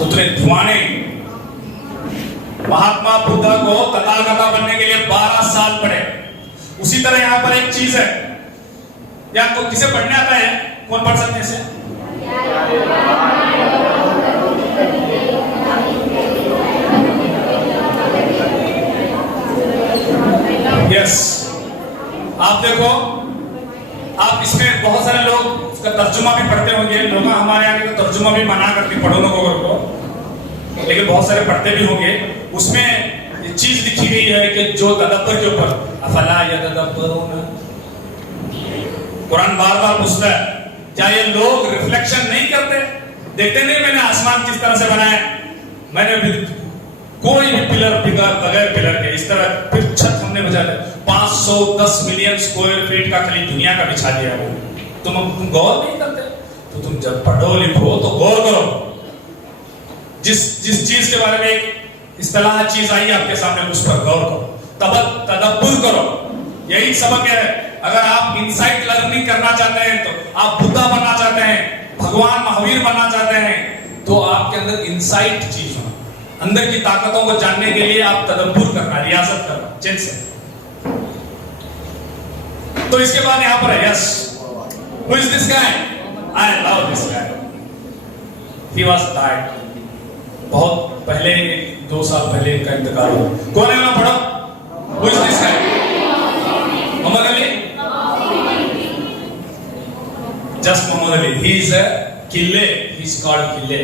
तो तुम्हें धुआने। महात्मा बुद्धा को तथागता बनने के लिए 12 साल पड़े। उसी तरह यहां पर एक चीज है, या तो किसे पढ़ने आता है? कौन पढ़ सकते हैं इसे? यस, आप देखो, आप इसमें बहुत सारे लोग उसका तर्जुमा भी पढ़ते होंगे। लोग हमारे यहाँ के तर्जुमा भी मना करते पढ़ो लोगों को, लेकिन बहुत सारे पढ़ते भी होंगे। उसमें ये चीज लिखी गई है कि जो तदब्बर के ऊपर, अफला यतदब्बरून, कुरान बार बार पूछता है क्या ये लोग रिफ्लेक्शन नहीं करते? देखते नहीं मैंने आसमान किस तरह से बनाया, मैंने भी कोई भी पिलर बगैर पिलर के इस तरह, फिर छत हमने बचा दिया 510 मिलियन स्क्वायर फीट का खाली दुनिया का बिछा दिया वो। तुम गौर नहीं करते? तो तुम जब पढ़ो लिखो तो गौर करो। जिस चीज के बारे में एक इस्तिलाह चीज आई आपके सामने, उस पर गौर करो, तदब्बुर करो। यही सबक है। अगर आप इनसाइट लर्निंग करना चाहते हैं, तो आप बुद्धा बनना चाहते हैं, भगवान महावीर बनना चाहते हैं, तो आपके अंदर इनसाइट चीज होना, अंदर की ताकतों को जानने के लिए आप तदब्बुर करना, रियाजत करना, चेंज से। तो इसके बाद यहां पर है, yes, who is this guy? I love this guy. He was died. बहुत पहले, 2 साल पहले इनका इंतकाल हुआ। कौन है ना? पढ़ो, who is this guy? Muhammad Ali. Just Muhammad Ali. He is a killer, he is called किले।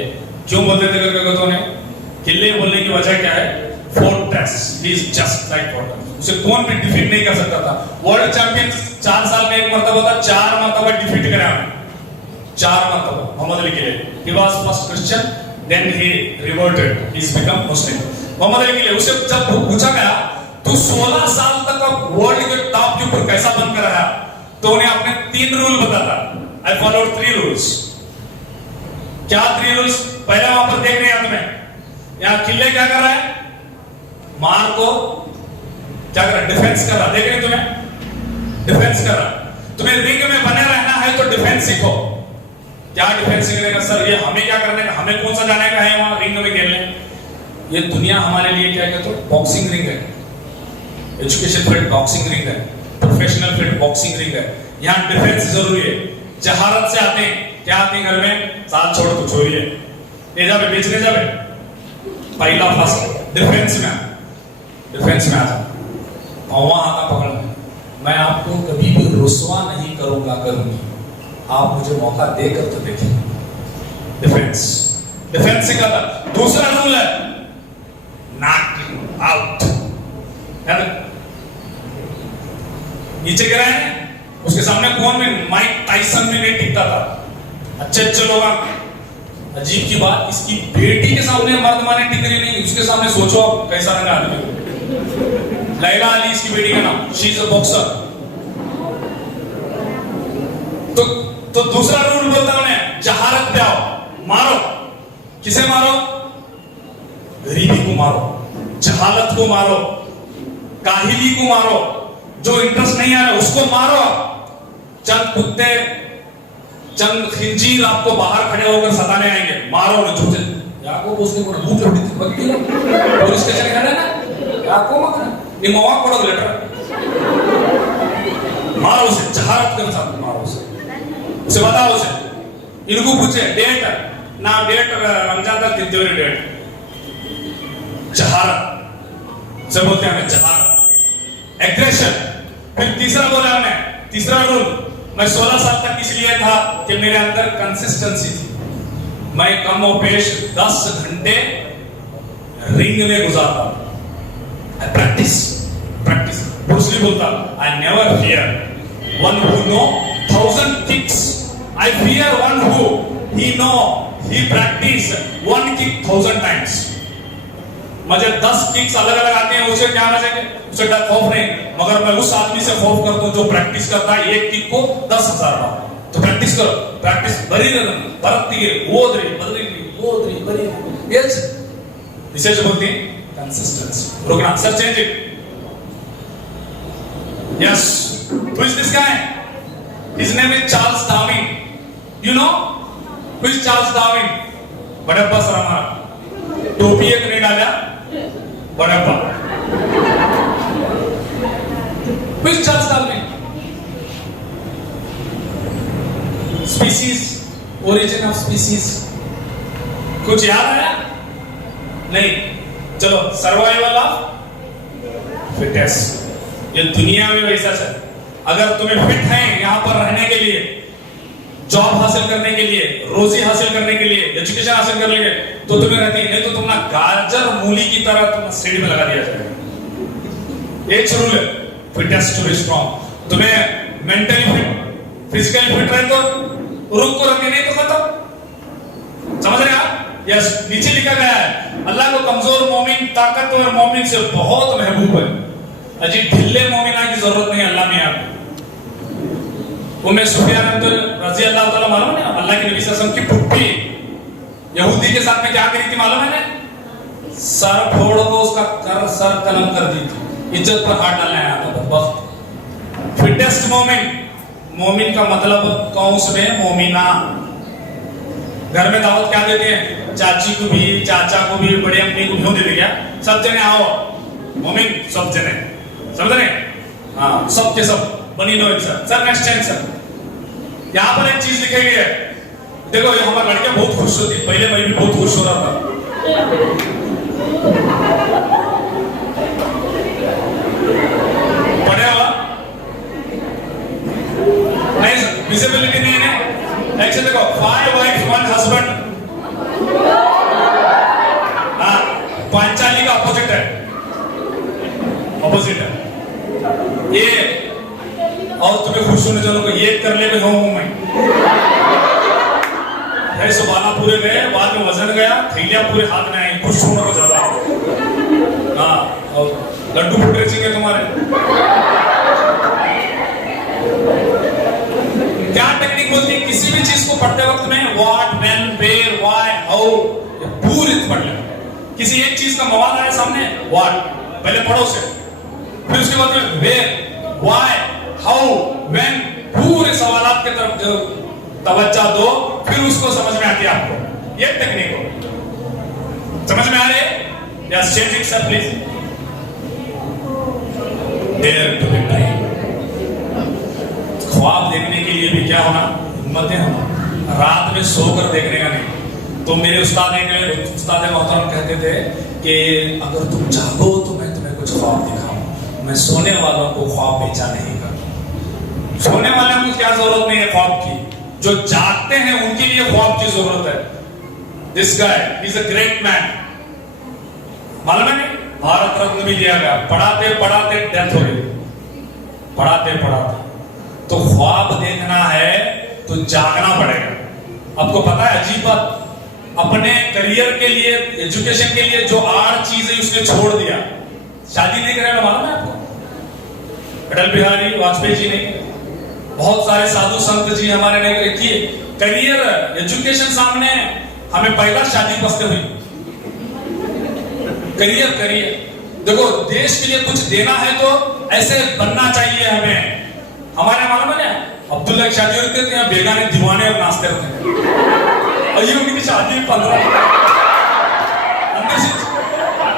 क्यों बोलते थे करके ने? किले बोलने की वजह क्या है? Fortress. He is just like fortress. उसे कौन भी डिफीट नहीं कर सकता था। वर्ल्ड चैंपियन 4 साल में एक मर्तबा था, 4 मर्तबा डिफीट करा, 4 मर्तबा Muhammad Ali Clay. He was first Christian, then he reverted, he is become Muslim. Muhammad Ali Clay, उसे जब पूछा गया तू 16 साल तक वर्ल्ड के टॉप के ऊपर कैसा बनकर रहा, तो उन्हें अपने 3 रूल बताता। I followed 3 rules. क्या 3 रूल्स? पहले वहां पर देख रहे हैं तुम्हें, यहां किले क्या कर रहा है? मार को क्या कर रहा है? डिफेंस कर रहा। देख रहे तुम्हें? डिफेंस कर रहा। तुम्हें रिंग में बने रहना है तो डिफेंस सीखो। क्या डिफेंस सीखने का? सर ये हमें क्या करने का, हमें कौन सा जाने का है वहां रिंग में खेलने? ये दुनिया हमारे लिए क्या कहते हो? बॉक्सिंग रिंग है। एजुकेशन फील्ड बॉक्सिंग रिंग है, प्रोफेशनल फील्ड बॉक्सिंग रिंग है। यहाँ डिफेंस जरूरी है। जहारत से आते हैं, क्या आते हैं घर में? साथ छोड़ तो छोड़िए, ले जावे बेचने जावे, पहला फर्स्ट डिफेंस में, डिफेंस में आ जाओ। और वहां आता पकड़, मैं आपको कभी भी रुसवा नहीं करूंगा, करूंगी, आप मुझे मौका देकर तो देखिए। डिफेंस, डिफेंस से क्या? दूसरा रूल है नॉक आउट। नीचे गिरा है, उसके सामने कौन में? माइक टाइसन में नहीं टिकता था। अच्छे अच्छे लोग। अजीब की बात, इसकी बेटी के सामने मर्द माने टिक रही नहीं, उसके सामने सोचो आप कैसा रंगा आदमी। लैला अली इसकी बेटी का नाम, शी इज अ बॉक्सर। तो दूसरा रूल बोलता उन्हें, जहारत पे आओ, मारो। किसे मारो? गरीबी को मारो, जहालत को मारो, काहिली को मारो, जो इंटरेस्ट नहीं आ रहा उसको मारो। चंद कुत्ते, चंद खिंजीर आपको बाहर खड़े होकर सताने आएंगे, मारो ना। झूठे याको उसने को भूख लगी थी, बग्गी पुलिस स्टेशन खड़े ना, याको मत ನಿಮ್ಮ ಅವ್ವ ಕೊಡೋದು ಲೆಟರ್, मारो उसे, जहारत के साथ मारो उसे बताओ उसे। इनको पूछे डेट ना, डेट रमजान तक तिजोरी डेट, जहारत से बोलते हैं, जहारत, एग्रेशन। फिर तीसरा बोला हमने, तीसरा रूल, मैं 16 साल तक इसलिए था कि मेरे अंदर कंसिस्टेंसी थी। मैं कम और पेश 10 घंटे रिंग में गुजारता। Practice, practice. ब्रूस ली बोलता, I never fear one who know 1000 kicks, I fear one who he know he practice 1 kick 1000 times. मुझे 10 किक्स अलग अलग आते हैं, उसे क्या मजे, उसे खौफ नहीं, मगर मैं उस आदमी से खौफ करता हूं जो प्रैक्टिस करता है 1 किक को 10,000 बार। तो प्रैक्टिस करो, प्रैक्टिस बरी बरती ओद्री बरी ओद्री बरी, यस इसे जो बोलते हैं कंसिस्टेंसी, रुकना। Sir change it, yes. Who is this guy? His name is Charles Darwin. You know who is Charles Darwin? बड़प्पा सर हमारा टोपी एक नहीं डाला बड़प्पा कुछ 4 साल में। स्पीसीज, ओरिजिन ऑफ स्पीसीज कुछ याद आया? नहीं। चलो, सर्वाइवल ऑफ फिटेस्ट। ये दुनिया में वैसा है। अगर तुम्हें फिट है यहां पर रहने के लिए, जॉब हासिल करने के लिए, रोजी हासिल करने के लिए, एजुकेशन हासिल करने के लिए, तो तुम्हें रहती है। नहीं तो तुम ना गाजर मूली की तरह तुम सीढ़ी में लगा दिया जाएगा। एक रूल है, फिटेस्ट टू बी स्ट्रॉन्ग। तुम्हें मेंटली फिट, फिजिकली फिट रहे तो रुक को रखे, नहीं तो खत्म। समझ रहे आप? यस, नीचे लिखा गया है अल्लाह को कमजोर मोमिन ताकतवर मोमिन से बहुत महबूब है। अजी ढिल्ले मोमिना की जरूरत नहीं अल्लाह में। आप उम्मे सुफियान रजी अल्लाह ताला मालूम है? अल्लाह के नबी सल्लल्लाहु अलैहि वसल्लम की पुप्पी यहूदी के साथ में क्या करी थी मालूम है ना? सर फोड़ को उसका सर कलम कर दी थी। इज्जत पर हाथ डालने आया था बदबख्त। फिटेस्ट मोमिन, मोमिन का मतलब कौंस में मोमिना। घर में दावत क्या देते हैं? चाची को भी, चाचा को भी, बड़ी अम्मी को भी देते क्या? सब जने आओ, मोमिन सब जने, समझ रहे? हाँ, सब के सब बनी no sir. Next time sir, यहाँ पर एक चीज लिखी गई है। देखो, ये हमारी लड़कियां बहुत खुश होती, पहले मैं भी बहुत खुश हो रहा था। पढ़े हुआ नहीं सर, विजिबिलिटी नहीं है। ऐसे देखो, 5 वाइफ 1 हस्बैंड। हाँ, पांचाली का अपोजिट है, अपोजिट है ये। और तुम्हें खुश होने चलो को ये कर ले हूं मैं। ऐसे बाला पूरे गए, बाद में वजन गया, थैलियां पूरे हाथ में आई, खुश होने को ज्यादा। हाँ, और लड्डू फूटे चाहिए तुम्हारे। क्या टेक्निक बोलती है? किसी भी चीज को पढ़ते वक्त में what, when, where, why, how पूरी पढ़ ले। किसी एक चीज का मवाद आया सामने, व्हाट पहले पढ़ो उसे, फिर उसके बाद में वेयर, व्हाई, हाउ, व्हेन, पूरे सवालात के तरफ जो तवज्जो दो, फिर उसको समझ में आती है आपको। ये टेक्निक हो, समझ में आ रही है? Yes, change it sir please. Dare to be dream. ख्वाब देखने के लिए भी क्या होना? हिम्मतें होना। रात में सोकर देखने का नहीं। तो मेरे उस्ताद मोहतरम कहते थे कि अगर तुम जागो तो मैं तुम्हें कुछ ख्वाब दिखाऊं। मैं सोने वालों को ख्वाब बेचा नहीं करता। सोने वालों को क्या जरूरत नहीं है ख्वाब की, जो जागते हैं उनके लिए ख्वाब की जरूरत है। This guy is a great man, मालूम है? भारत रत्न भी दिया गया। पढ़ाते पढ़ाते डेथ हो गई, पढ़ाते पढ़ाते। तो ख्वाब देखना है तो जागना पड़ेगा। आपको पता है अजीब बात, अपने करियर के लिए, एजुकेशन के लिए जो 8 चीजें उसने छोड़ दिया। शादी नहीं करेगा, मालूम है आपको? अटल बिहारी वाजपेयी जी ने, बहुत सारे साधु संत जी हमारे ने किए। करियर, एजुकेशन सामने, हमें पहला शादी पसंद हुई। करियर, करियर देखो, देश के लिए कुछ देना है तो ऐसे बनना चाहिए हमें। हमारे मालूम है ना, अब्दुल्ला की शादी होती है, बेगाने दीवाने और नाचते रहते हैं। अय्यूब की शादी 15 अंदर से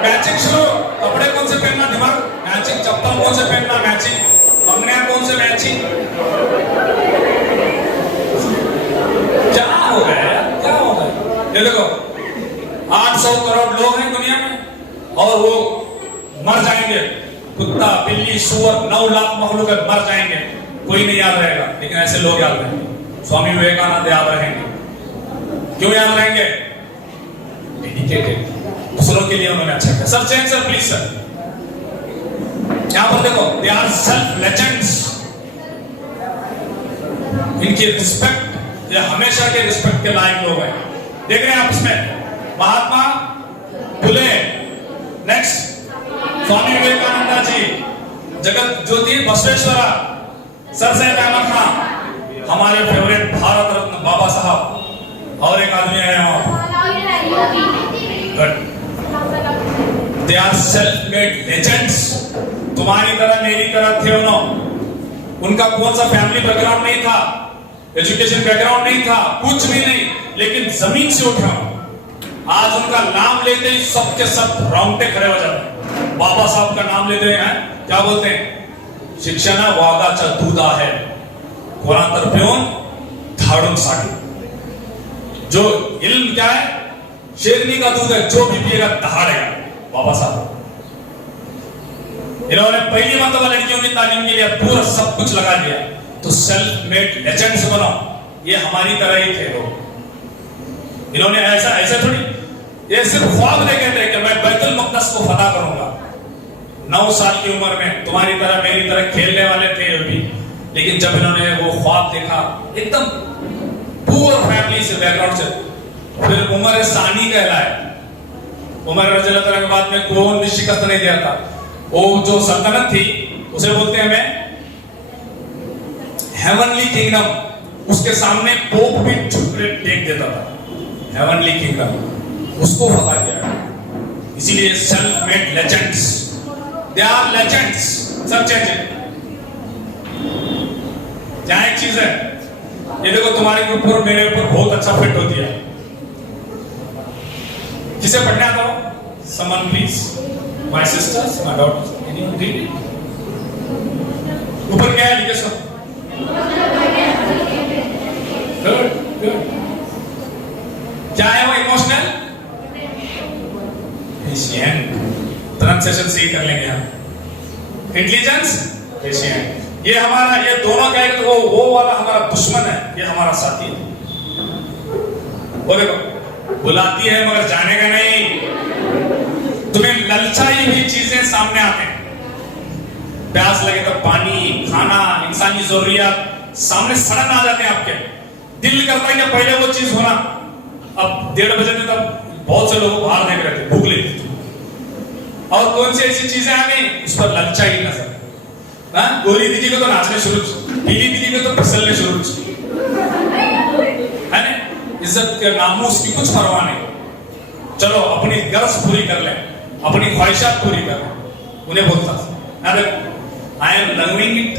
मैचिंग शुरू। कपड़े कौन से पहनना, दिमाग मैचिंग, चप्पल कौन से पहनना मैचिंग, बंगड़ियां कौन से मैचिंग। क्या हो गया यार, क्या हो गया? ये देखो, 800 करोड़ लोग हैं दुनिया में और वो मर जाएंगे। कुत्ता, बिल्ली, सुअर, 9 लाख मखलूक मर जाएंगे, कोई नहीं याद रहेगा। लेकिन ऐसे लोग याद रहेंगे। स्वामी विवेकानंद याद रहेंगे। क्यों याद रहेंगे? डेडिकेटेड, दूसरों के लिए उन्होंने अच्छा किया। Sir change sir please sir. यहां पर देखो, दे आर सेल्फ लेजेंड्स। इनकी रिस्पेक्ट, ये हमेशा के रिस्पेक्ट के लायक लोग हैं। देख रहे हैं आप इसमें महात्मा फुले, नेक्स्ट स्वामी विवेकानंद जी, जगत ज्योति बसवेश्वरा, सर सैयद अहमद खान, हमारे फेवरेट भारत रत्न बाबा साहब, और एक आदमी है वहां। They are self made legends. तुम्हारी तरह मेरी तरह थे उन्होंने। उनका कौन सा फैमिली बैकग्राउंड नहीं था, एजुकेशन बैकग्राउंड नहीं था, कुछ भी नहीं, लेकिन जमीन से उठा। आज उनका नाम लेते ही सबके सब रोंगटे खड़े हो जाते हैं। बाबा साहब का नाम लेते हैं, क्या बोलते हैं? शिक्षण वागाचा दूध आहे, कोणातर पिऊन धाडून साठी। जो इल्म क्या है? शेरनी का दूध है, जो भी पिएगा दहाड़ेगा। बाबा साहब इन्होंने पहली मर्तबा लड़कियों की तालीम के लिए पूरा सब कुछ लगा दिया। तो सेल्फ मेड लेजेंड्स बनो, ये हमारी तरह ही थे लोग। इन्होंने ऐसा थोड़ी, ये सिर्फ ख्वाब देखे थे कि मैं बैतुल मुक़द्दस को फतह करूंगा। 9 साल की उम्र में तुम्हारी तरह मेरी तरह खेलने वाले थे अभी, लेकिन जब इन्होंने वो ख्वाब देखा, एकदम पुअर फैमिली से, बैकग्राउंड से, फिर उमर सानी कहलाए। उमर रज़ियल्लाहु ताला के बाद में कौन भी शिकस्त नहीं दिया था। वो जो सल्तनत थी उसे बोलते हैं हेवनली किंगडम, उसके सामने पोप भी झुकरे टेक देता था। हेवनली किंगडम, उसको फतह किया। इसीलिए self made legends, they are legends. सब चेंज। जहां एक चीज है, ये देखो तुम्हारे ऊपर और मेरे ऊपर बहुत अच्छा फिट होती है। किसे पढ़ने आता हो? Someone please, my sisters, my daughters, anyone read it? ऊपर क्या है लिखे सो? Good good. क्या है वो? इमोशनल पेशेंट, ट्रांसलेशन सी कर लेंगे हम। इंटेलिजेंस पेशेंट, ये हमारा, ये दोनों क्या है? तो वो वाला हमारा दुश्मन है, ये हमारा साथी है। वो देखो बुलाती है मगर जाने का नहीं। तुम्हें ललचाई हुई चीजें सामने आते हैं। प्यास लगे तो पानी, खाना, इंसानी जरूरियात सामने सड़न आ जाते हैं आपके। दिल करता है कि पहले वो चीज होना। अब 1:30 बजे तक बहुत से लोग बाहर देख रहे थे, भूख लगी थी, और कौन सी ऐसी चीजें आ गई उस पर ललचाई नजर। गोरी दीदी को तो नाचने शुरू, पीली दीदी को तो फिसलने शुरू, है ना? इज्जत के नामूस की कुछ परवाह नहीं। चलो अपनी गर्ज पूरी कर ले, अपनी ख्वाहिशात पूरी कर ले। उन्हें बोलता I am loving it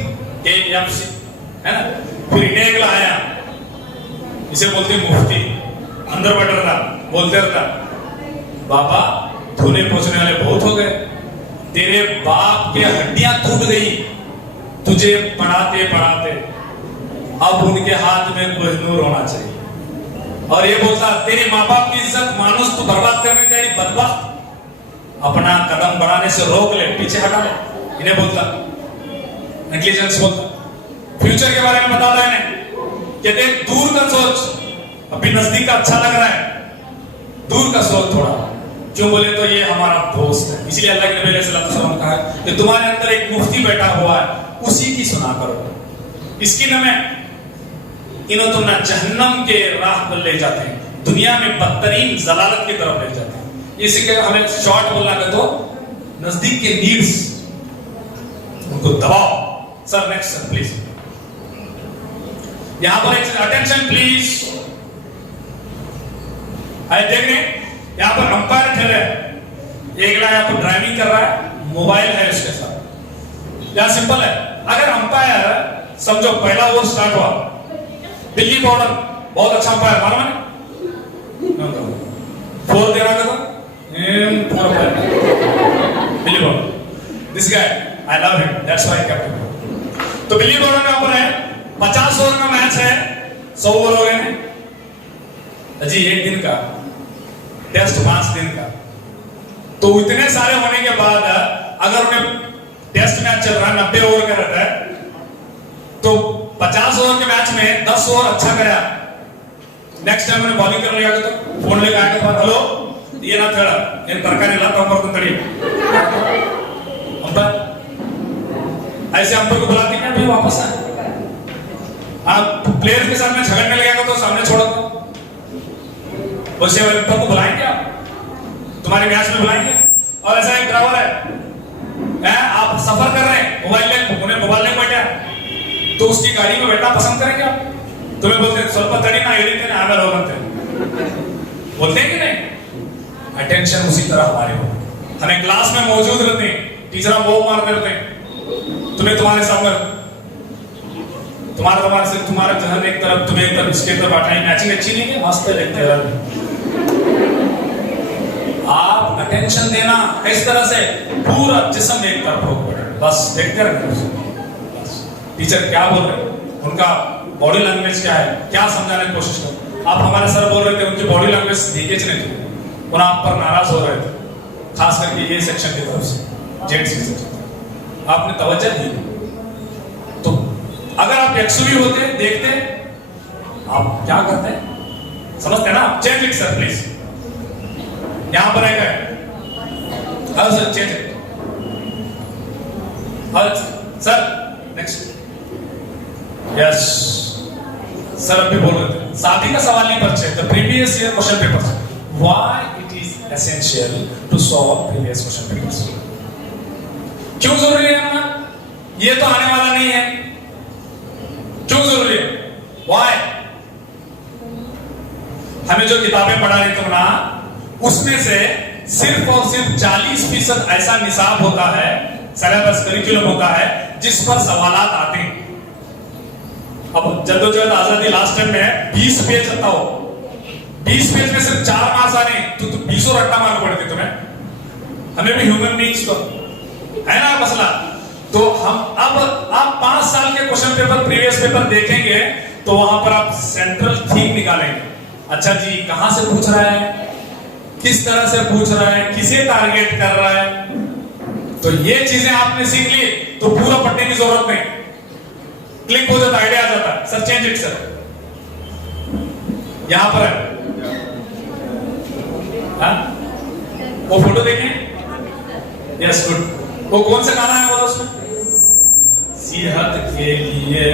KFC, है ना? फिर इंडिया आया, इसे बोलते मुफ्ती, अंदर बैठ रहा, बोलते रहता, बाबा धोने पहुंचने वाले बहुत हो गए, तेरे बाप के हड्डियां टूट गई तुझे पढ़ाते पढ़ाते, अब उनके हाथ में कोहिनूर होना चाहिए। और ये बोलता, तेरे माँ बाप की इज्जत मानुस तू बर्बाद करने चाहिए, बदबख्त, अपना कदम बढ़ाने से रोक ले, पीछे हटा ले। इन्हें बोलता इंटेलिजेंस, बोलता फ्यूचर के बारे में बताता है कि देख दूर का सोच, अभी नजदीक का अच्छा लग रहा है, दूर का सोच थोड़ा। क्यों बोले तो ये हमारा दोस्त है। इसीलिए अल्लाह के नबी सल्लल्लाहु अलैहि वसल्लम ने कहा कि तुम्हारे अंदर एक मुफ्ती बैठा हुआ है, उसी की सुना करो। इसकी न में इन्हों तुम ना जहन्नम के राह पर ले जाते हैं, दुनिया में बदतरीन जलालत की तरफ ले जाते हैं। इसी के हमें शॉर्ट बोलना है तो नजदीक के नीड्स उनको दबाओ। सर नेक्स्ट सर प्लीज, यहां पर एक अटेंशन प्लीज। आए देख रहे हैं यहां पर अंपायर ठहरे, एक यहां पर ड्राइविंग कर रहा है, मोबाइल है उसके साथ। यहां सिंपल है, अगर अंपायर समझो पहला ओवर स्टार्ट हुआ, दिल्ली बॉर्डर बहुत अच्छा अंपायर मालूम है, 4 दे रहा था, Delhi border, this guy I love him, that's why I kept him. तो दिल्ली बॉर्डर में ऊपर है, 50 ओवर का मैच है, 100 ओवर हो गए जी, 1 दिन का टेस्ट, 5 दिन का। तो इतने सारे होने के बाद अगर उन्हें टेस्ट मैच चल रहा है, 90 ओवर का रहता है, तो 50 ओवर के मैच में 10 ओवर अच्छा गया, नेक्स्ट टाइम उन्हें बॉलिंग करने गया तो फोन लेकर आएगा, हेलो ये ना थड़ा इन तरकारी लाता हूं तड़ी अंपर, ऐसे अंपर को बुलाते हैं भाई वापस आ। आप प्लेयर के साथ में झगड़ने लगेगा तो सामने छोड़ दो, वैसे अंपर को बुलाएंगे आप, तुम्हारे मैच में बुलाएंगे। और ऐसा एक ड्राइवर है, आप सफर कर रहे हैं, उन्हें मोबाइल नहीं बैठा, तो उसकी गाड़ी में बैठना पसंद करेंगे आप? तुम्हें बोलते हैं स्वल्प तड़ी ना हेरिते ना आगल होते, बोलते हैं कि नहीं? अटेंशन उसी तरह हमारे हो, हमें क्लास में मौजूद रहते हैं, टीचर वो मारते रहते हैं, तुम्हें तुम्हारे सामने तुम्हारे से तुम्हारा जहन एक तरफ, तुम्हें एक तरफ, इसके तरफ बैठाई, मैचिंग अच्छी नहीं है, मस्त है, देखते हैं अटेंशन देना इस तरह से पूरा जिस्म एक तरफ हो गया, बस देखते रहना। टीचर क्या बोल रहे हैं, उनका बॉडी लैंग्वेज क्या है, क्या समझाने की कोशिश कर। आप हमारे सर बोल रहे थे, उनकी बॉडी लैंग्वेज देखे नहीं थे, और आप पर नाराज हो रहे थे, खास करके ये सेक्शन की तरफ से, जेंट्स की सेक्शन। आपने तवज्जो दी। तो अगर आप एक्सुवी होते, देखते, आप क्या करते, समझते ना? Change it sir please. यहां पर है हाँ sir, change it. Sir next. Yes sir, अभी बोल रहे थे साथी का सवाल नहीं परिचय, the previous year question papers, why it is essential to solve previous question papers. क्यों जरूरी है ना? ये तो आने वाला नहीं है, क्यों जरूरी है? व्हाई? हमें जो किताबें पढ़ा रही तुम ना, उसमें से सिर्फ और सिर्फ 40% ऐसा निसाब होता है, सिलेबस करिकुलम होता है, जिस पर सवालात आते हैं। अब जद्दोजहद आजादी लास्ट टाइम में 20 पेज आता हो, 20 पेज में सिर्फ 4 मार्क्स आने, तो 20 और रट्टा मारना पड़ते तुम्हें। हमें भी ह्यूमन बीइंग्स तो है ना मसला। तो हम अब आप 5 साल के क्वेश्चन पेपर, प्रीवियस पेपर देखेंगे, तो वहां पर आप सेंट्रल थीम निकालेंगे। अच्छा जी, कहां से पूछ रहा है, किस तरह से पूछ रहा है, किसे टारगेट कर रहा है। तो ये चीजें आपने सीख ली तो पूरा पढ़ने की जरूरत नहीं, क्लिक हो जाता, आइडिया आ जाता। सर चेंज इट सर, यहां पर है हाँ? वो फोटो देखें। Yes good. वो कौन सा गाना है बोलो उसमें? सेहत के लिए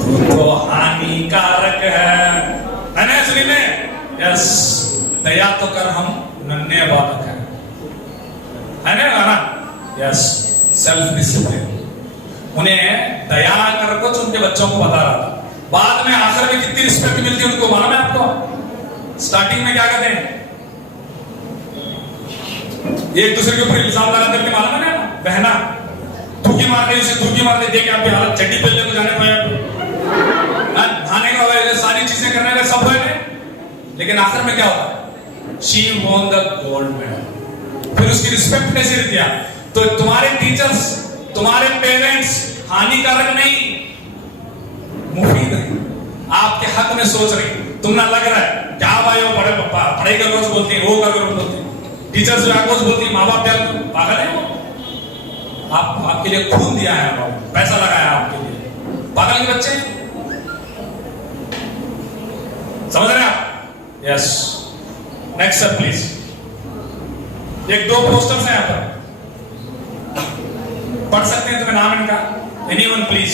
तू तो हानिकारक है ना? सुनी में यस, दया तो कर हम नन्हे बालक है ना गाना? Yes, self discipline. उन्हें दया कर कुछ उनके बच्चों को बता रहा था, बाद में आखिर में कितनी रिस्पेक्ट मिलती है उनको मालूम है आपको? स्टार्टिंग में क्या कहते हैं, एक दूसरे के ऊपर इल्जाम लगा करके, मालूम है ना? बहना थूकी मार दे, उसे थूकी मार दे, देख आपकी हालत, चड्डी पहनने को जाने पाए, नहाने का हुआ, सारी चीजें करने का सब हुए, लेकिन आखिर में क्या होता? She won the gold medal. फिर उसकी रिस्पेक्ट कैसे रहती है? तो तुम्हारे टीचर्स, तुम्हारे पेरेंट्स हानिकारक नहीं, मुफीद है, आपके हक में सोच रही। तुमने लग रहा है क्या भाई, वो बड़े पप्पा पढ़ाई कर रोज बोलती है, वो कर रोज बोलती है, टीचर्स रोज बोलती है, माँ बाप क्या पागल है वो? आप आपके लिए खून दिया है, पैसा लगाया आपके लिए, पागल के बच्चे समझ रहे हैं आप? Yes, next sir please. एक 2 पोस्टर्स हैं यहां पर, पढ़ सकते हैं तुम्हें नाम इनका? Anyone please.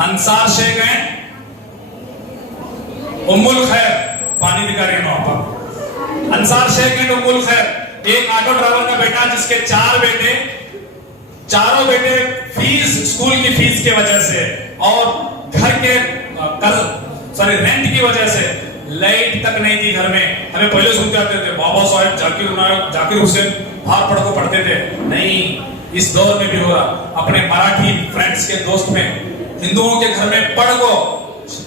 अंसार शेख हैं, उम्मुल खैर, पानी दिखा रही है वहां पर। अंसार शेख एंड उम्मुल खैर, एक ऑटो ड्राइवर का बेटा जिसके 4 बेटे, चारों बेटे फीस, स्कूल की फीस की वजह से और घर के रेंट की वजह से लाइट तक नहीं थी घर में। हमें पहले सुनते आते थे बाबा साहेब जाकिर नायक, जाकिर हुसैन बाहर पढ़ को पढ़ते थे, नहीं, इस दौर में भी हो रहा। अपने मराठी फ्रेंड्स के दोस्त में, हिंदुओं के घर में पढ़ को,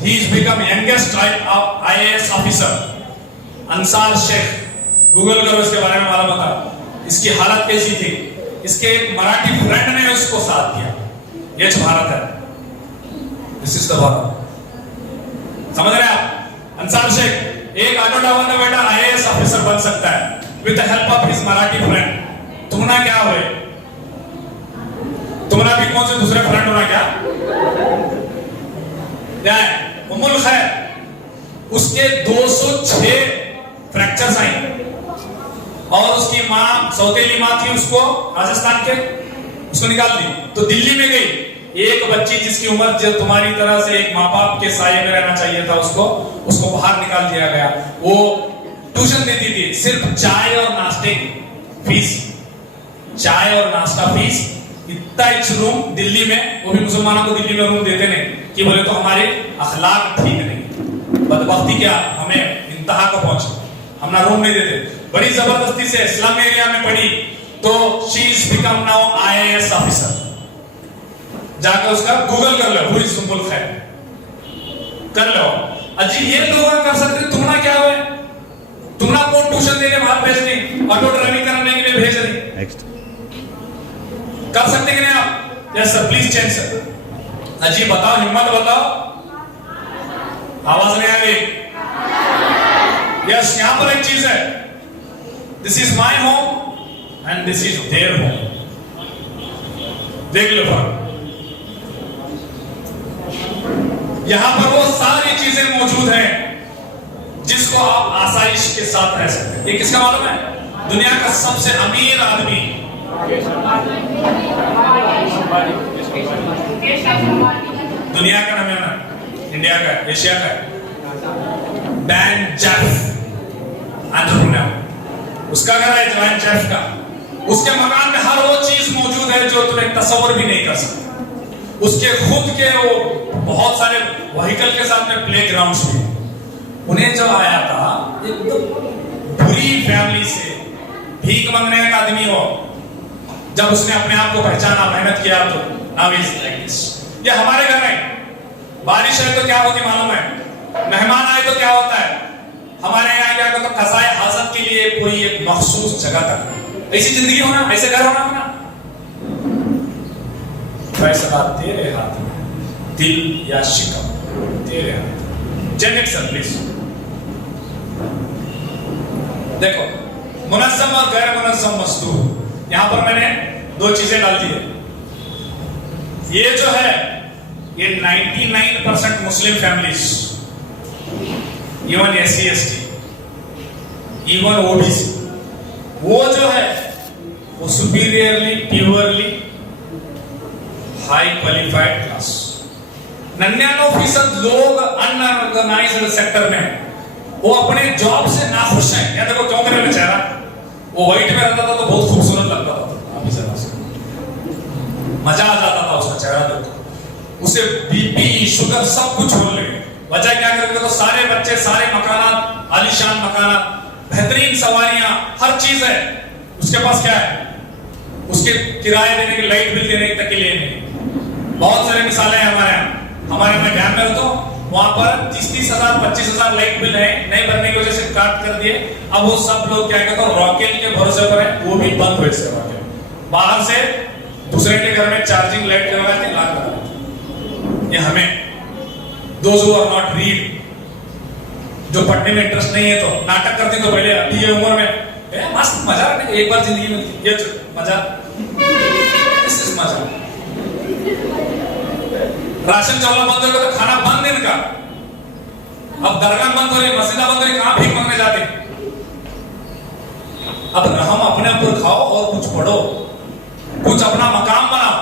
he is become youngest IAS officer. Ansar Shaikh, Google करो इसके बारे में मालूम होता इसकी हालत कैसी थी। इसके एक मराठी फ्रेंड ने उसको साथ दिया। ये भारत है, दिस इज द भारत। समझ रहे आप? अंसार शेख एक ऑटो ड्राइवर का बेटा IAS ऑफिसर बन सकता है with the help of his Marathi friend. तुमना क्या हुए? तुमना भी कौन से दूसरे फ्रेंड होना क्या? क्या है? उम्मुल खैर, उसके 206 फ्रैक्चर्स आई और उसकी मां, सौतेली मां थी, उसको राजस्थान के, उसको निकाल दी। तो दिल्ली में गई एक बच्ची जिसकी उम्र जो तुम्हारी तरह से एक माँ बाप के साये में रहना चाहिए था, उसको बाहर निकाल दिया गया। वो ट्यूशन देती थी, सिर्फ चाय और नाश्ते की फीस, चाय और नाश्ता फीस, इतना एक रूम दिल्ली में, वो भी मुसलमानों को दिल्ली में रूम देते नहीं कि बोले तो हमारे अखलाक ठीक नहीं, बदबख्ती क्या, हमें इंतहा को पहुंचे, हम ना रूम नहीं देते। बड़ी जबरदस्ती से स्लम एरिया में पढ़ी, तो she is become now IAS officer. जाकर उसका गूगल कर लो, हुई उम्मुल खैर कर लो। अजी ये लोग कर सकते, तुमना क्या हुआ? Yes sir, please change sir. अजी बताओ, हिम्मत बताओ, आवाज नहीं आ रही। यस, यहां पर एक चीज है, this is my home and this is their home. देख लो फर्क, यहां पर वो सारी चीजें मौजूद हैं जिसको आप आसाइश के साथ रह सकते हैं। ये किसका मालूम है? दुनिया का सबसे अमीर आदमी, दुनिया का नाम है ना, इंडिया का, एशिया का, बैन जेफ एंटरप्रेन्योर, उसका घर है बैन जेफ का। उसके मकान में हर वो चीज मौजूद है जो तुम्हें तस्वर भी नहीं कर सकते। उसके खुद के वो बहुत सारे व्हीकल के साथ में प्ले ग्राउंड्स भी। उन्हें जो आया था एकदम बुरी फैमिली से, भीख मांगने का आदमी हो, जब उसने अपने आप को पहचाना, मेहनत किया, तो नाउ इज लाइक दिस। ये हमारे घर में बारिश है तो क्या होती मालूम है? मेहमान आए तो क्या होता है? हमारे यहाँ क्या होता है? कसाई हाजत के लिए कोई एक मखसूस जगह तक। ऐसी जिंदगी होना, ऐसे घर होना अपना। फैसला तेरे हाथ में, दिल या शिकम तेरे हाथ। Janet sir please. देखो, मुनज़्ज़म और गैर मुनज़्ज़म मजदूर, यहां पर मैंने दो चीजें डाल दी है। ये जो है, ये 99% Muslim families, even SC ST, even OBC, वो जो है वो superiorly, purely high qualified class. 99% लोग अनऑर्गेनाइज्ड सेक्टर में, वो अपने जॉब से नाखुश हैं। या देखो क्यों करे बेचारा, वो व्हाइट में रहता था तो बहुत खूबसूरत लगता था, मजा आ जाता था उसका चेहरा देखो। उसे बीपी, शुगर सब कुछ होने लगे। वजह क्या करेंगे? तो सारे बच्चे, सारे मकानात, आलीशान मकानात, बेहतरीन सवारियां, हर चीज है उसके पास। क्या है? उसके किराए देने के, लाइट बिल देने तक के लिए नहीं। बहुत सारे मिसालें हैं हमारे यहाँ। हमारे मैं ध्यान में रहता हूँ, वहां पर 30-30 हजार, 25 हजार लाइट बिल है, नहीं भरने की वजह से काट कर दिए। अब वो सब लोग क्या कहते हैं, रॉकेल के भरोसे पर है, वो भी बंद हुए से रॉकेल। बाहर से दूसरे के घर में चार्जिंग लाइट लगा के लाग कर। ये हमें those who are not read, जो पढ़ने में इंटरेस्ट नहीं है तो नाटक करती, तो पहले अभी ये उम्र में मस्त मजा है, एक बार जिंदगी में ये मजा, दिस इज मजा। राशन चावल बंद हो गया तो खाना बंद इनका। अब दरगाह बंद हो रही, मस्जिद बंद हो रही, कहां भीख मांगने जाते? अब हम अपने ऊपर खाओ और कुछ पढ़ो, कुछ अपना मकाम बनाओ,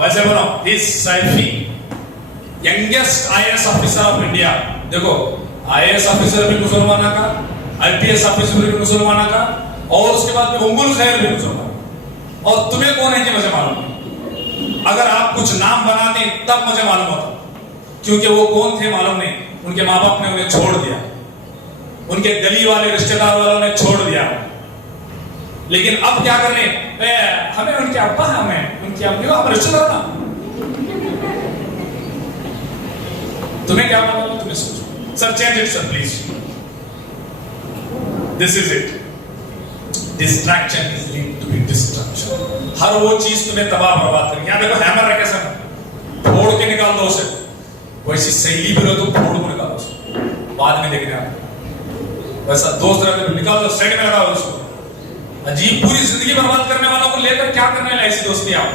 वैसे बनाओ। This Saifi, youngest IAS officer of India. देखो, IAS ऑफिसर भी मुसलमाना का, IPS ऑफिसर भी मुसलमाना का, और उसके बाद में उंगुल खैर भी मुसलमान। और तुम्हें कौन है कि मुझे मालूम नहीं। अगर आप कुछ नाम बनाते तब मुझे मालूम होता, क्योंकि वो कौन थे मालूम नहीं। उनके माँ बाप ने उन्हें छोड़ दिया, उनके गली वाले रिश्तेदार वालों ने छोड़ दिया। लेकिन अब क्या करने, हमें उनके अब्बा है, हमें उनकी अम्मी, हम रिश्तेदार ना। तुम्हें क्या मालूम, तुम्हें सोचो। Sir change it sir please. This is it. Distraction is lead to be destruction. हर वो चीज तुम्हें तबाह बर्बाद करेगी। यहां देखो, हैमर है कैसा, फोड़ के निकाल दो उसे। वैसी सहेली भी रहो तो फोड़ को निकालो उसे, बाद में देखने आते। वैसा दोस्त रहते तो निकाल दो, साइड में लगाओ उसको। अजीब, पूरी जिंदगी बर्बाद करने वालों को लेकर क्या करने लगे ऐसी दोस्ती आप?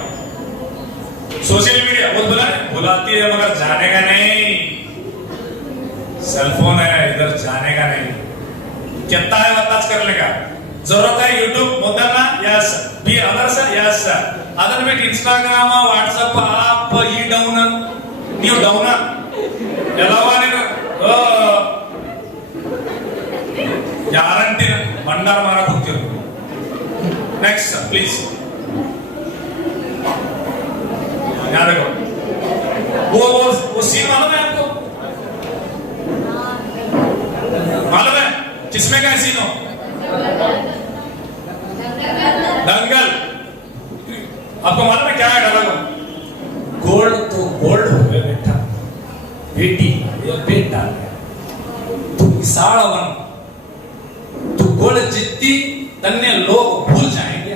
सोशल मीडिया बहुत बुलाती है मगर जाने का नहीं। सेलफोन है, इधर जाने का नहीं। कितना है टच करने का जरूरत है? यूट्यूब मोदना, यस। बी अदर्स, यस। अदर में इंस्टाग्राम, व्हाट्सएप, आप ई डाउन, न्यू डाउन ಎಲ್ಲವಾನೆ ಗ್ಯಾರಂಟಿ ಭಂಡಾರ ಮಾರಕ್ ಹೋಗ್ತಿರೋ. Next please. याद रखो, वो सीन मालूम है आपको? मालूम है किसमें का सीन हो? दंगल। आपको मालूम है क्या है डायलॉग? गोल्ड तो गोल्ड हो गया बेटा, बेटी या बेटा तू विशाल बन, तू गोल्ड जितनी तन्ने लोग भूल जाएंगे,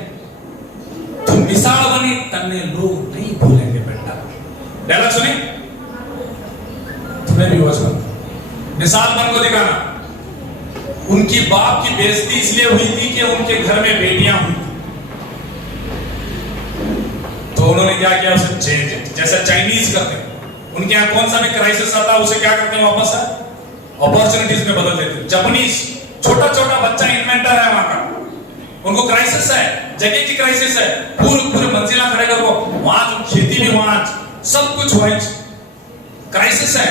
तू मिसाल बनी तन्ने लोग नहीं भूलेंगे। डायलॉग सुनी? तुम्हें भी वजह मिसाल बन को दिखाना। उनकी बाप की बेइज्जती इसलिए हुई थी कि उनके घर में बेटियां हुई थी, तो उन्होंने क्या किया, उसे चेंज, जैसा चाइनीज करते हैं। उनके यहाँ कौन सा भी क्राइसिस आता है उसे क्या करते हैं, वापस अपॉर्चुनिटीज में बदल देते हैं। जापानीज छोटा छोटा बच्चा इन्वेंटर है वहां का, उनको क्राइसिस है, जगह की क्राइसिस है, पूरे पूरे मंजिला खड़े करो, वहां जो खेती भी वहां, सब कुछ वहीं क्राइसिस है,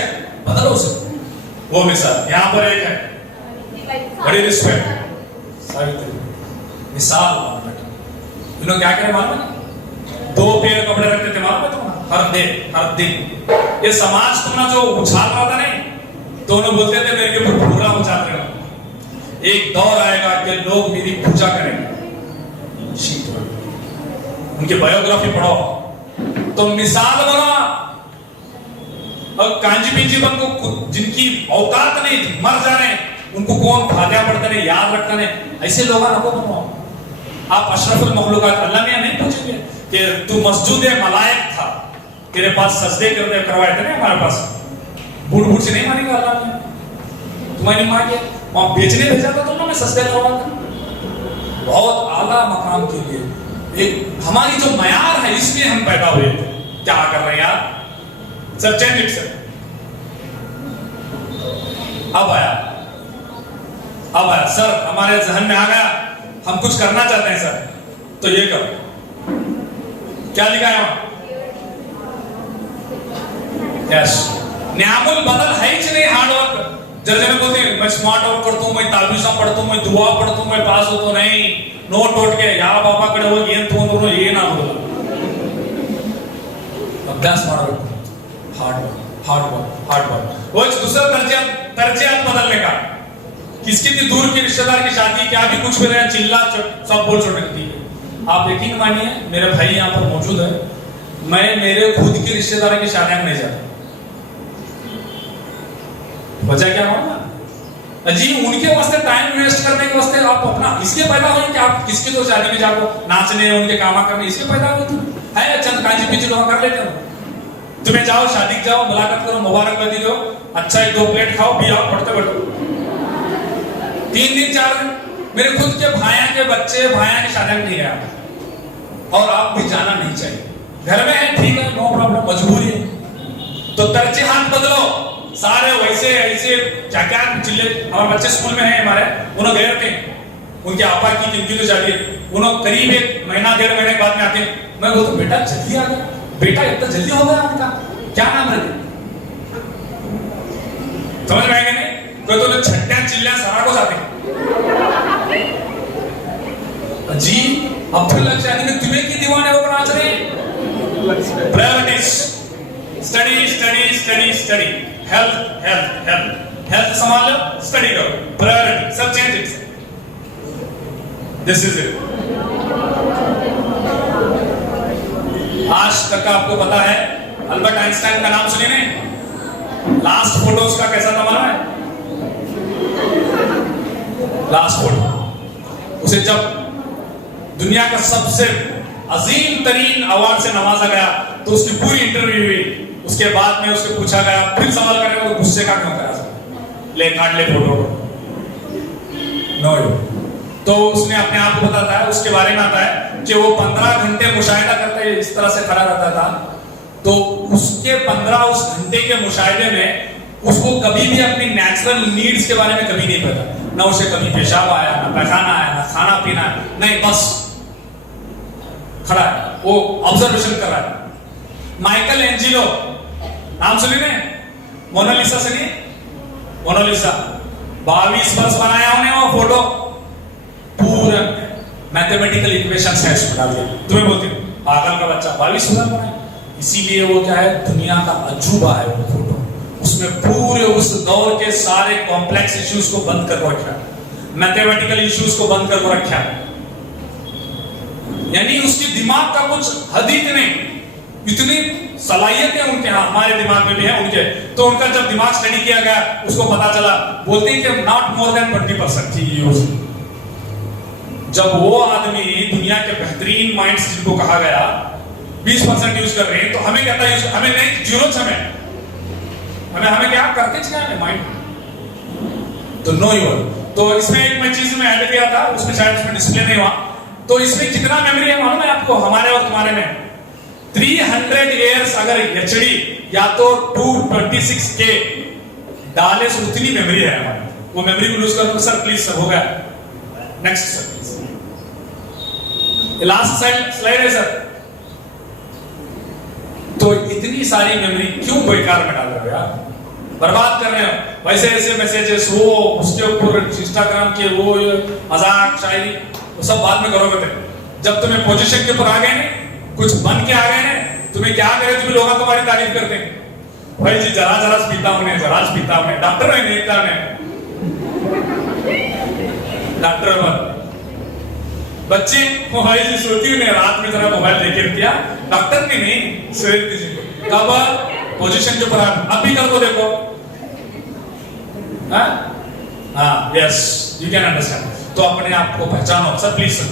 बदलो उसे। वो मिसाल यहाँ पर एक है, बड़ी रिस्पेक्ट सावित्री, मिसाल बेटा। इन्होंने क्या करे मालूम है? 2 पेड़ कपड़े रखते थे मालूम है तुम, हर दिन। ये समाज तुमने जो उछाल रहा था नहीं, तो उन्हें बोलते थे मेरे के ऊपर पूरा उछाल रहे हो। एक दौर आएगा कि लोग मेरी पूजा करेंगे। उनकी बायोग्राफी पढ़ो तो मिसाल बना। और कांजी पींजी बन को जिनकी औकात नहीं थी, मर जा रहे हैं, उनको कौन फातिहा पढ़ते नहीं, याद रखता नहीं, ऐसे लोग ना बनो। आप अशरफुल मखलूकात, अल्लाह ने नहीं पूछेंगे कि तू मस्जूद मलाइक था, तेरे पास सजदे करवाए थे ना हमारे पास, बूढ़ बूढ़ से नहीं मानेगा अल्लाह ने। तुम्हारी माँ के वहां बेचने भेजा था तुम, मैं सजदे करवाता। बहुत आला मकाम के लिए एक हमारी जो मयार है, इसमें हम पैदा हुए थे। क्या कर रहे हैं यार, सर चेंज इट सर। अब आया सर, हमारे जहन में आ गया, हम कुछ करना चाहते हैं सर, तो ये करो। क्या लिखा है वहां? यस, न्यामुल बदल है ही नहीं, हार्ड वर्क। जर्जर बोलते हैं मैं स्मार्ट वर्क करता हूं, मैं ताबीजा पढ़ता हूं, मैं दुआ पढ़ता हूं, मैं पास होता हूं। नहीं, नोट टोट के या बाबा कड़े हो ये तोंदो ये ना बोलो। अभ्यास मारो, हार्ड वर्क। वो दूसरा तरजीहात बदलने का, किसकी थी दूर की रिश्तेदार की शादी, क्या भी कुछ भी रहे, चिल्ला सब बोल छोड़ती है। आप यकीन मानिए, मेरे भाई यहाँ पर मौजूद है, मैं मेरे खुद की रिश्तेदार की शादियां नहीं जाता। वजह क्या मालूम? अजीब, उनके वास्ते टाइम वेस्ट करने के वास्ते आप अपना इसके पैदा हुए कि आप किसके तो शादी में जाको नाचने, उनके कामा करने, इसके पैदा हुए तुम है। चंद कांजी पीछे लोग कर लेते हो। तुम्हें जाओ शादी जाओ, मुलाकात करो, मुबारकबादी दो, अच्छा 1-2 प्लेट खाओ, भी आओ, पढ़ते बैठो। 3 दिन 4 दिन मेरे खुद के भाइयों के बच्चे, भाइयों की शादी में नहीं गया, और आप भी जाना नहीं चाहिए। घर में है ठीक है, नो प्रॉब्लम, मजबूरी है। तो तरजीहात बदलो। सारे वैसे ऐसे क्या क्या चिल्ले। हमारे बच्चे स्कूल में हैं हमारे, उन्होंने गए थे, उनके आपा की जिनकी तो शादी, उन्होंने करीब 1 महीना 1.5 महीने बाद में आते। मैं बोलता बेटा जल्दी आ गया, बेटा इतना जल्दी हो गया उनका, क्या नाम रखे? समझ में आएगा नहीं? कोई तो छट्टियां चिल्लियां सारा को जाते जी। अब फिर लग शादी में तुम्हें की दीवाने होकर नाच रहे हैं। प्रायोरिटीज, स्टडी, हेल्थ संभाल लो, स्टडी करो, प्रायोरिटी सब change it. This is it. आज तक आपको पता है अल्बर्ट आइंस्टाइन का नाम सुनिए नहीं? लास्ट फोटो उसका कैसा था मालूम है? लास्ट फोटो उसे जब दुनिया का सबसे अजीम तरीन अवार्ड से नवाजा गया, तो उसकी पूरी इंटरव्यू हुई। उसके बाद में उससे पूछा गया, फिर सवाल करने को, गुस्से का क्यों करा, ले काट ले फोटो नो। तो उसने अपने आप को बताता है, उसके बारे में आता है कि वो 15 घंटे मुशाहिदा करते इस तरह से खड़ा रहता था। तो उसके 15 उस घंटे के मुशाहिदे में उसको कभी भी अपनी नेचुरल नीड्स के बारे में कभी नहीं पता। ना उसे कभी पेशाब आया, ना पैखाना आया, ना खाना पीना, नहीं, बस खड़ा है, वो ऑब्जर्वेशन कर रहा है। माइकल एंजिलो नाम सुनिए ना? मोनालिसा सुनिए, मोनालिसा 22 वर्ष बनाया उन्हें वो फोटो, पूरा मैथमेटिकल इक्वेशंस है इसमें डाल दिया। तुम्हें बोलते हो पागल का बच्चा, 22 वर्ष बनाया। इसीलिए वो क्या है, दुनिया का अजूबा है वो फोटो। उसमें पूरे उस दौर के सारे कॉम्प्लेक्स इश्यूज को बंद कर रखा है, मैथमेटिकल इश्यूज को बंद कर रखा है। यानी उसके दिमाग का कुछ हदीद नहीं, इतनी सलाहियतें उनके यहाँ, हमारे दिमाग में भी है उनके। तो उनका जब दिमाग स्टडी किया गया, उसको पता चला, बोलते हैं कि नॉट मोर देन 20% थी यूज। जब वो आदमी दुनिया के बेहतरीन माइंड्स जिनको कहा गया, 20% यूज कर रहे हैं, तो हमें क्या यूज, हमें नहीं, जीरो हमें क्या करते क्या है माइंड, तो नो यूर। तो इसमें एक मैं चीज में ऐड किया था, उसमें शायद उसमें डिस्प्ले नहीं हुआ। तो इसमें कितना मेमोरी है मालूम है आपको, हमारे और तुम्हारे में 300 इयर्स अगर एचडी या तो 226K डाले तो उतनी मेमोरी है हमारी, वो मेमोरी को यूज कर। सर प्लीज सर, हो गया, next sir please, last slide है सर। तो इतनी सारी मेमोरी क्यों बेकार में डाल रहे हो यार, बर्बाद कर रहे हो। वैसे ऐसे मैसेजेस वो उसके ऊपर इंस्टाग्राम के वो मजाक शायरी वो सब बाद में करोगे थे, जब तुम्हें पोजीशन के ऊपर आ गए, कुछ बन के आ गए, तुम्हें क्या करे, तुम्हें लोग तुम्हारी तारीफ करते हैं, भाई जी जरा पीता हूं, जरा पीता हूं, डॉक्टर है नेता ने, डॉक्टर बन। बच्चे भाई जी सोती ने रात में जरा मोबाइल लेके दिया, डॉक्टर ने नहीं सवेरे दीजिए, कब पोजीशन के ऊपर अब भी कर दो, देखो हाँ यस यू कैन अंडरस्टैंड। तो अपने आप को पहचानो सर, प्लीज सर।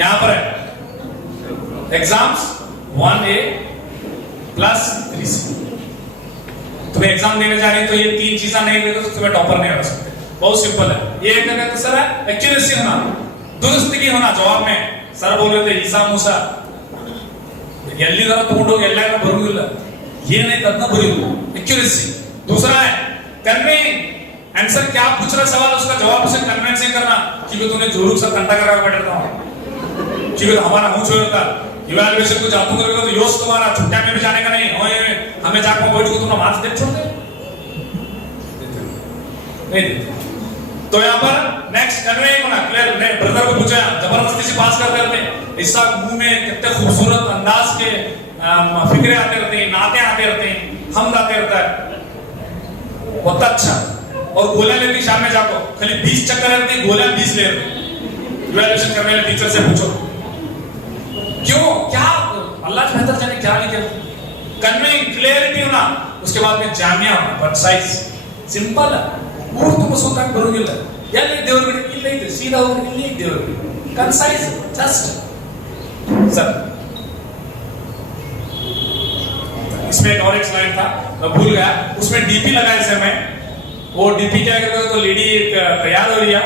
यहां पर है एग्जाम्स 1A + 3C। तुम्हें एग्जाम देने जा रहे हैं तो ये 3 चीजें नहीं देते तो तुम्हें टॉपर नहीं हो सकते, बहुत सिंपल है। ये एक कहते सर है एक्यूरेसी होना, दुरुस्तगी होना जवाब में। सर बोल रहे थे ईसा मूसा ಎಲ್ಲಿ ತರ ತಗೊಂಡೋಗಿ ಎಲ್ಲ ಬರುವುದಿಲ್ಲ, ಏನೈತೆ ಅದನ್ನ ಬರೆಯುವುದು, एक्यूरेसी। दूसरा है कन्विंग, आंसर क्या पूछ रहा सवाल उसका जवाब उसे कन्विंसिंग करना, कि तुमने जोरू सा घंटा करा बैठा था, कि हमारा मुंह छोड़ता इवैल्यूएशन को जातू करेगा तो योश तुम्हारा छुट्टिया में भी जाने का नहीं, हमें जाकर बैठ को तुमने मार्क्स दे छोड़ दे नहीं देते। तो यहाँ पर नेक्स्ट कन्वेइंग होना, क्लियर ब्रदर को पूछा जबरदस्ती से पास करते रहते, इसका मुंह में कितने खूबसूरत अंदाज के फिक्रे आते रहते हैं, नाते आते रहते हैं, हम आते रहता है, बहुत अच्छा। और गोलियां लेती शाम में जाको, खाली 20 चक्कर रहते हैं, गोलियां 20 ले रहे इवैल्यूएशन करने वाले टीचर से पूछो क्यों, क्या अल्लाह बेहतर जाने क्या लिखे। कन्वेइंग क्लियरिटी होना, उसके बाद में जामिया होना, कंसाइज, सिंपल है। ಊರು ತುಂಬ ಸುತ್ತಾಗಿ ಬರೋದಿಲ್ಲ, ಎಲ್ಲಿ ದೇವರುಗಳು ಇಲ್ಲ ಇದೆ, ಸೀದಾ ಹೋಗಿ ಇಲ್ಲಿ ದೇವರುಗಳು, कंसाइज जस्ट सर। इसमें एक और एक स्लाइड था मैं भूल गया, उसमें डीपी लगाया जैसे मैं, वो डीपी क्या करता है, तो लेडी तैयार हो रही है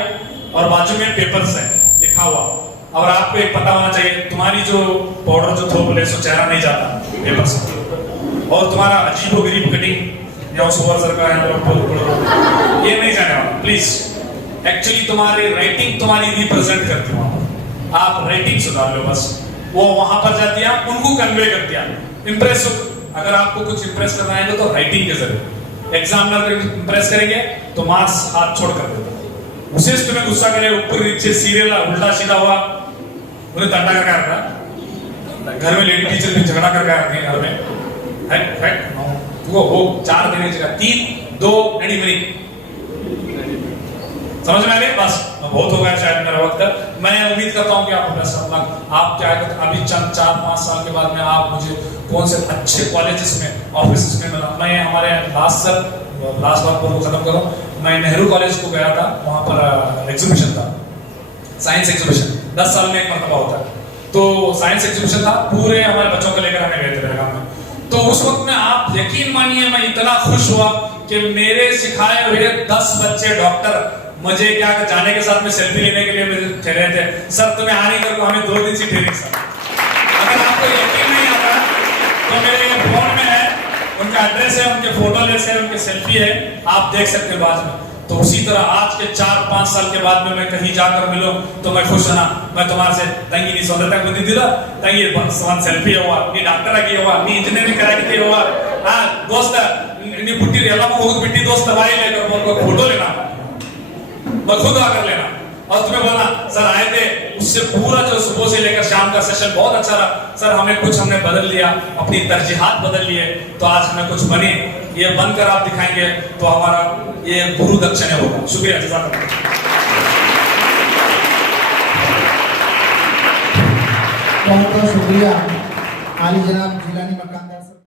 और बाजू में पेपर्स है लिखा हुआ, और आपको एक पता होना चाहिए तुम्हारी जो पाउडर जो थोप ले सो चेहरा नहीं जाता पेपर्स, और तुम्हारा अजीबोगरीब कटिंग या सुपर सर का ये नहीं जाने वाला प्लीज। एक्चुअली तुम्हारी राइटिंग तुम्हारी रिप्रेजेंट करती है, आप राइटिंग सुधार लो बस, वो वहां पर जाती है, उनको कन्वे करती है, इंप्रेस। अगर आपको कुछ इंप्रेस करना है तो राइटिंग के जरिए, एग्जामिनर को इंप्रेस करेंगे तो मार्क्स हाथ छोड़ कर देता, उसे तुम्हें गुस्सा करे, ऊपर नीचे सीरियल उल्टा सीधा हुआ उन्हें दंडा करके आता, घर में लेडी टीचर भी झगड़ा करके आते हैं, घर में वो 4 देने जगह 3 2 एडिमरी, समझ में आ गया। बस बहुत हो गया शायद मेरा वक्त, मैं उम्मीद करता हूं कि आप आप क्या अभी चंद 4-5 साल के बाद में आप मुझे कौन से अच्छे कॉलेजेस में ऑफिस में मिला। मैं हमारे लास्ट बात को खत्म करूं, मैं नेहरू कॉलेज को गया था, वहां पर एग्जीबिशन था, साइंस एग्जीबिशन 10 साल में एक मरतबा होता है, तो साइंस एग्जीबिशन था, पूरे हमारे बच्चों को लेकर हमें गए थे बेलगाम में। तो उस वक्त में आप यकीन मानिए मैं इतना खुश हुआ कि मेरे सिखाए हुए 10 बच्चे डॉक्टर मुझे क्या जाने के साथ में सेल्फी लेने के लिए मुझे ठहरे थे, सर तुम्हें आ नहीं कर हमें 2 दिन से ठहरे सर। अगर आपको यकीन नहीं आता तो मेरे फोन में है, उनका एड्रेस है, उनके फोटो लेस है, उनके सेल्फी है, आप देख सकते हैं बाद में। तो उसी तरह आज के 4-5 साल के बाद में मैं कहीं जाकर मिलूं तो मैं खुश होना, मैं तुम्हारे से ತಂಗಿ ನೀ ಸೊಂದತ ಬಂದಿದ್ದಿಲ್ಲ, ತಂಗಿ ಒಂದು ಸೆಲ್ಫಿ ಅವ್ವ, ನೀ ಡಾಕ್ಟರ್ ಆಗಿ ಅವ್ವ, ನೀ ಇಂಜಿನಿಯರಿಂಗ್ कराकी ಅವ್ವ, दोस्त ನೀ ಬಿಟ್ಟಿರಿ ಎಲ್ಲ ಹೋಗಿ ಬಿಟ್ಟಿ दोस्त भाई लेकर फोटो लेना, मैं खुद आकर लेना और तुम्हें बोलना सर आए थे, उससे पूरा जो सुबह से लेकर शाम का सेशन बहुत अच्छा रहा सर, हमने बदल लिया, अपनी तरजीहात बदल लिए, तो आज हमें कुछ बने, ये बनकर आप दिखाएंगे तो हमारा ये गुरु दक्षिण होगा। शुक्रिया, जज़ाकल्लाह। बहुत बहुत शुक्रिया आली जनाब जिलानी मकान।